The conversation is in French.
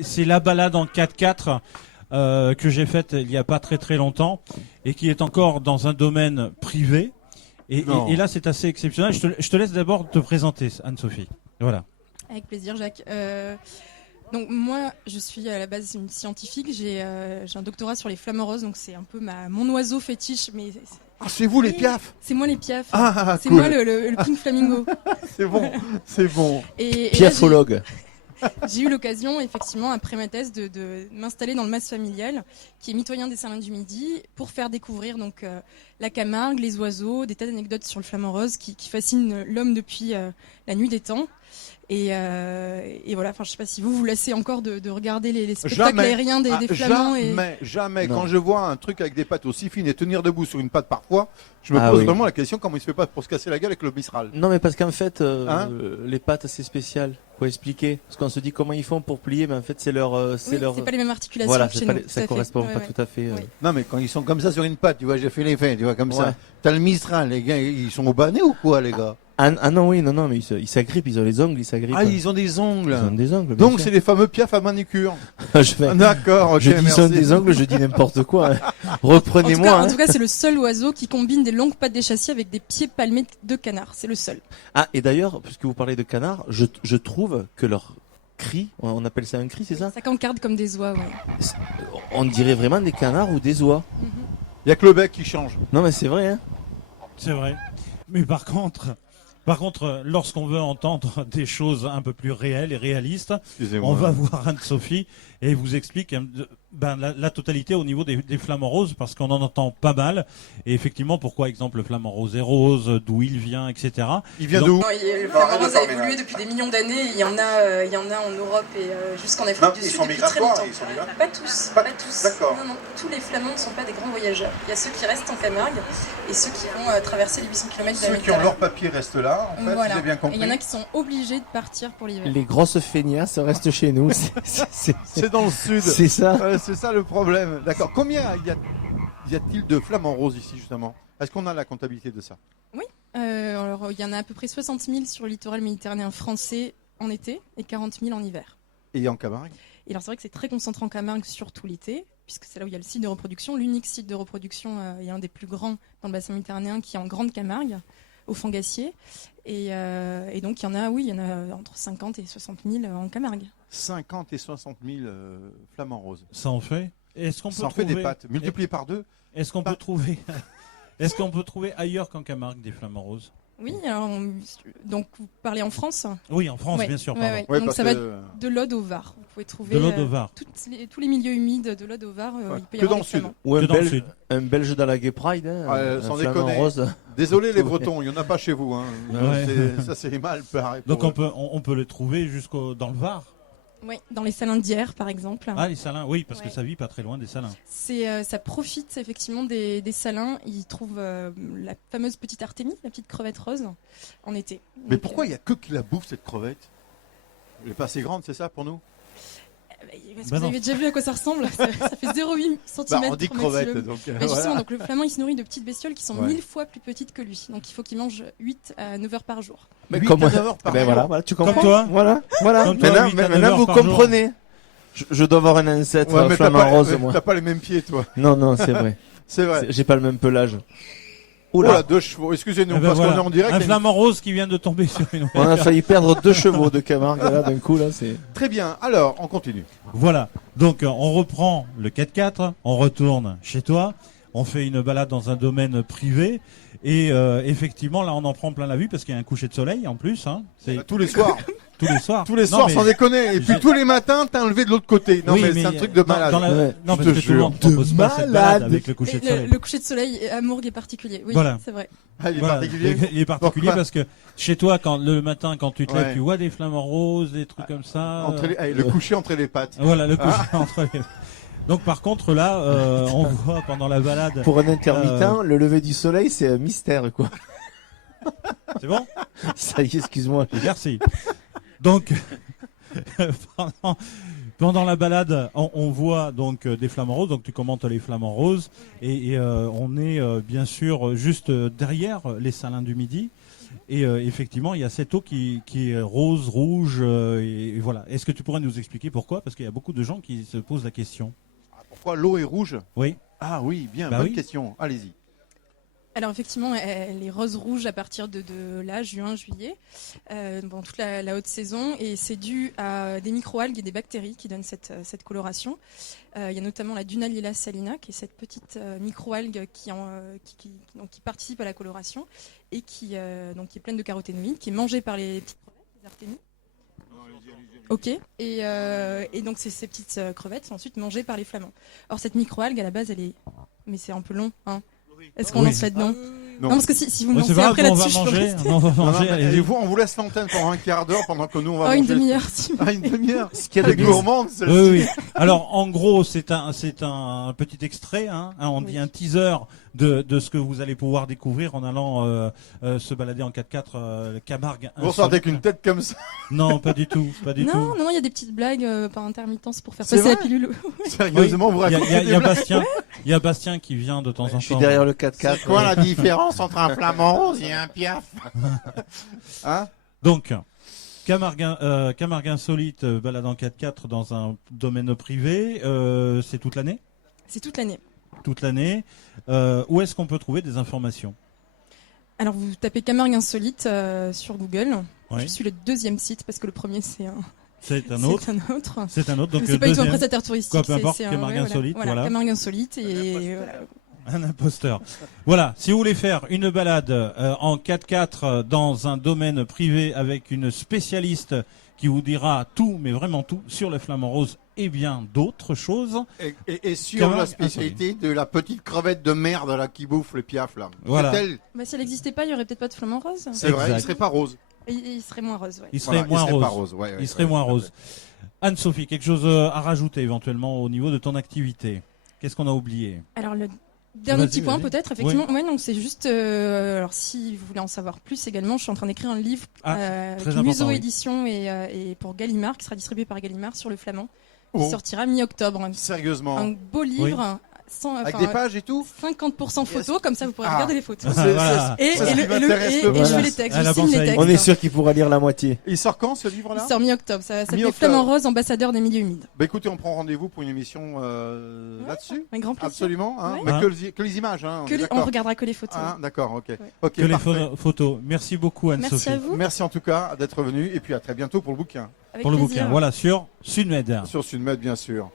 c'est la balade en 4x4 que j'ai faite il y a pas très très longtemps et qui est encore dans un domaine privé. Et là, c'est assez exceptionnel. Je te laisse d'abord te présenter, Anne-Sophie. Voilà. Avec plaisir, Jacques. Donc moi, je suis à la base une scientifique. J'ai un doctorat sur les flamants roses, donc c'est un peu mon oiseau fétiche. Mais c'est vous les piafs. C'est moi les piafs. C'est cool. moi le pink flamingo. c'est bon. Et Piafologue. J'ai eu l'occasion, effectivement, après ma thèse, de m'installer dans le Mas familial, qui est mitoyen des Salins du Midi, pour faire découvrir donc la Camargue, les oiseaux, des tas d'anecdotes sur le flamant rose qui fascinent l'homme depuis la nuit des temps. Et voilà, enfin, je sais pas si vous laissez encore de regarder les spectacles aériens des flamands. Jamais. Quand je vois un truc avec des pattes aussi fines et tenir debout sur une patte parfois, je me pose vraiment la question comment il se fait pas pour se casser la gueule avec le Mistral. Non, mais parce qu'en fait, les pattes c'est spécial. Faut expliquer. Parce qu'on se dit comment ils font pour plier, mais en fait c'est leur. C'est pas les mêmes articulations. Voilà, chez nous, ça correspond pas tout à fait. Non, mais quand ils sont comme ça sur une patte, tu vois, j'ai fait les fins, tu vois, comme ça. T'as le Mistral, les gars, ils sont au banné ou quoi, les gars? Non, mais ils s'agrippent, ils ont les ongles, ils s'agrippent. Ah, ils ont des ongles. Ils ont des ongles. Donc c'est les fameux piafs à manicure. D'accord, ok, je dis ils ont des ongles, je dis n'importe quoi. Reprenez-moi. En tout cas, c'est le seul oiseau qui combine des longues pattes d'échassier avec des pieds palmés de canard. C'est le seul. Ah, et d'ailleurs, puisque vous parlez de canard, je trouve que leur cri, on appelle ça un cri, c'est ça? Ça cancarde comme des oies, ouais. On dirait vraiment des canards ou des oies. Il y a que le bec qui change. Non, mais c'est vrai, hein. C'est vrai. Mais par contre, lorsqu'on veut entendre des choses un peu plus réelles et réalistes, on va voir Anne-Sophie et vous explique la totalité au niveau des flamants roses, parce qu'on en entend pas mal. Et effectivement, pourquoi, exemple, le flamant rose est rose, d'où il vient, etc. Il vient d'où? Le flamant rose a évolué depuis des millions d'années. Il y en a en Europe et jusqu'en Afrique du Sud depuis très longtemps. Pas tous. D'accord. Non, tous les flamands ne sont pas des grands voyageurs. Il y a ceux qui restent en Camargue et ceux qui vont traverser les 800 km de la Méditerranée. Ceux qui ont leur papier restent là, en fait, voilà. j'ai bien compris. Et il y en a qui sont obligés de partir pour l'hiver. Les grosses feignasses restent chez nous. C'est dans le sud. C'est ça. C'est ça le problème. D'accord. Combien y a-t-il de flamants roses ici, justement? Est-ce qu'on a la comptabilité de ça? Oui. Alors, il y en a à peu près 60 000 sur le littoral méditerranéen français en été et 40 000 en hiver. Et en Camargue? Et alors, c'est vrai que c'est très concentré en Camargue, surtout l'été, puisque c'est là où il y a le site de reproduction. L'unique site de reproduction, et un des plus grands dans le bassin méditerranéen, qui est en Grande Camargue, au Fangassier. Et donc, il y en a entre 50 et 60 000 en Camargue. 50 et 60 000 flamants roses. Ça en fait. Ça en fait des pattes. Multiplié par 2. Est-ce qu'on peut trouver ailleurs qu'en Camargue des flamants roses? Oui, alors, donc vous parlez en France? Oui, en France, bien sûr. Ouais. Donc ça va de l'Aude au Var. Vous pouvez trouver de l'Aude au Var. Tous les milieux humides de l'Aude au Var. Il peut y que avoir dans le sud. Ou un Belge dans la Gay Pride. Sans déconner. Rose. Désolé les Bretons, il n'y en a pas chez vous. Hein. Ça c'est mal. Donc on peut les trouver dans le Var. Oui, dans les salins d'Hyères, par exemple. Ah, les salins, oui, parce que ça vit pas très loin des salins. Ça profite effectivement des salins. Ils trouvent la fameuse petite Artémie, la petite crevette rose, en été. Mais pourquoi il n'y a que qui la bouffe, cette crevette? Elle n'est pas assez grande, c'est ça, pour nous? Parce que vous avez déjà vu à quoi ça ressemble. Ça fait 0,8 cm. On dit crevette. Donc, justement, donc le flamand, il se nourrit de petites bestioles qui sont 1000 fois plus petites que lui. Donc il faut qu'il mange 8 à 9 heures par jour. Mais comme 9 heures par jour. Voilà, tu comprends. Comme toi. Voilà. Maintenant vous comprenez. Je dois avoir un ancêtre flamand rose, moi. T'as pas les mêmes pieds, toi. Non, c'est vrai. C'est vrai. J'ai pas le même pelage. Oula, 2 chevaux, excusez-nous, parce qu'on est en direct. Un flamant rose qui vient de tomber sur une. On a failli perdre 2 chevaux de Camargue, là, d'un coup, là, c'est. Très bien, alors, on continue. Voilà, donc on reprend le 4x4, on retourne chez toi, on fait une balade dans un domaine privé, et effectivement, là, on en prend plein la vue, parce qu'il y a un coucher de soleil, en plus. Hein, tous les soirs. Tous les soirs. Tous les soirs, sans déconner. Et puis tous les matins, t'as enlevé de l'autre côté. Non, mais c'est un truc de malade. Non, parce que tout le monde propose pas cette balade avec le coucher de soleil. Le coucher de soleil à Mourgue est particulier. Oui, voilà. C'est vrai. Ah, il est particulier. Il est particulier parce que chez toi, le matin, quand tu te lèves, tu vois des flamants roses, des trucs comme ça. Le coucher entre les pattes. Voilà, le coucher entre les pattes. Donc par contre là, on voit pendant la balade. Pour un intermittent, le lever du soleil, c'est un mystère, quoi. C'est bon? Ça y est, excuse-moi. Merci. Donc, pendant la balade, on voit donc des flamants roses. Donc, tu commentes les flamants roses. Et on est bien sûr juste derrière les salins du Midi. Et effectivement, il y a cette eau qui est rose, rouge, et voilà. Est-ce que tu pourrais nous expliquer pourquoi? Parce qu'il y a beaucoup de gens qui se posent la question. Pourquoi l'eau est rouge? Oui. Ah oui, bien, Bah bonne oui. question. Allez-y. Alors effectivement, elle est rose-rouge à partir de là, juin, juillet, pendant toute la haute saison. Et c'est dû à des microalgues et des bactéries qui donnent cette coloration. Il y a notamment la Dunaliella salina, qui est cette petite microalgue qui participe à la coloration et qui est pleine de caroténoïdes, qui est mangée par les petites crevettes, les artémies. Ok. Et donc ces petites crevettes sont ensuite mangées par les flamands. Or cette microalgue à la base, mais c'est un peu long, hein. Est-ce qu'on lance là-dedans? Non. Parce que si vous me Ouais, lancez c'est après grave, on là-dessus, va je peux manger. rester. On va Non, manger. mais allez-y. vous, on vous laisse l'antenne pendant un quart d'heure pendant que nous on va manger. Une demi-heure, si vous Une demi-heure. Ce qu'il y a de Elle est bien- gourmande, celle-ci. Oui, oui. Alors, en gros, c'est un petit extrait. On dit Oui. un teaser de ce que vous allez pouvoir découvrir en allant se balader en 4x4 Camargue. Vous ressortez avec une tête comme ça. Non, pas du tout, pas du tout. Non, il y a des petites blagues par intermittence pour faire C'est passer la vrai pilule. Sérieusement, vous Il y a, racontez il y a- il y des a blagues. Bastien, il y a Bastien qui vient de temps en temps. Je suis derrière le 4x4. C'est quoi la différence entre un flamant rose et un piaf? Hein? Donc, Camargue insolite, balade en 4x4 dans un domaine privé, c'est toute l'année? C'est toute l'année. Toute l'année. Où est-ce qu'on peut trouver des informations? Alors vous tapez Camargue insolite sur Google. Oui. Je suis le deuxième site parce que le premier c'est un C'est un autre. C'est un autre. Donc, C'est pas du tout un deuxième, prestataire touristique. Quoi, peu importe, c'est Camargue insolite, voilà. Camargue insolite et voilà. un imposteur. Voilà. Si vous voulez faire une balade en 4x4 dans un domaine privé avec une spécialiste qui vous dira tout, mais vraiment tout, sur le flamant rose et bien d'autres choses. Et sur Camargue la spécialité de la petite crevette de merde là qui bouffe le piaf là. Voilà. C'est-elle? Bah, si elle n'existait pas, il y aurait peut-être pas de flamant rose. C'est vrai, Exact. il serait pas rose. Il serait moins rose. Ouais. Il serait Voilà, moins il serait rose. pas rose. Ouais, Il serait moins rose. Anne-Sophie, quelque chose à rajouter éventuellement au niveau de ton activité? Qu'est-ce qu'on a oublié? Alors le dernier Vas-y, petit point vas-y. peut-être, effectivement. Ouais, donc c'est juste. Alors si vous voulez en savoir plus également, je suis en train d'écrire un livre très avec important, Museau oui. Édition et pour Gallimard, qui sera distribué par Gallimard sur le flamand, qui Oh. sortira mi-octobre. Sérieusement. Un beau livre. Avec des pages et tout? 50% photos, comme ça vous pourrez Ah. regarder les photos. Voilà. Et C'est ce qui je m'intéresse le fais plus. les textes, Ah, je la signe les bonsaï. textes. On est sûr qu'il pourra lire la moitié. Il sort quand ce livre-là? Il sort mi-octobre, ça s'appelle Mi-octobre. Flamand Rose, ambassadeur des milieux humides. Bah écoutez, on prend rendez-vous pour une émission là-dessus. Un grand plaisir. Absolument. Hein. Ouais. Mais Hein. que les images. Hein, On d'accord. regardera que les photos. Ah, d'accord, ok. Ok, Que les parfait. photos. Merci beaucoup Merci Anne-Sophie. à vous. Merci en tout cas d'être venu et puis à très bientôt pour le bouquin. Avec Pour le plaisir. bouquin. Voilà, sur Sudmed. Sur Sudmed, bien sûr.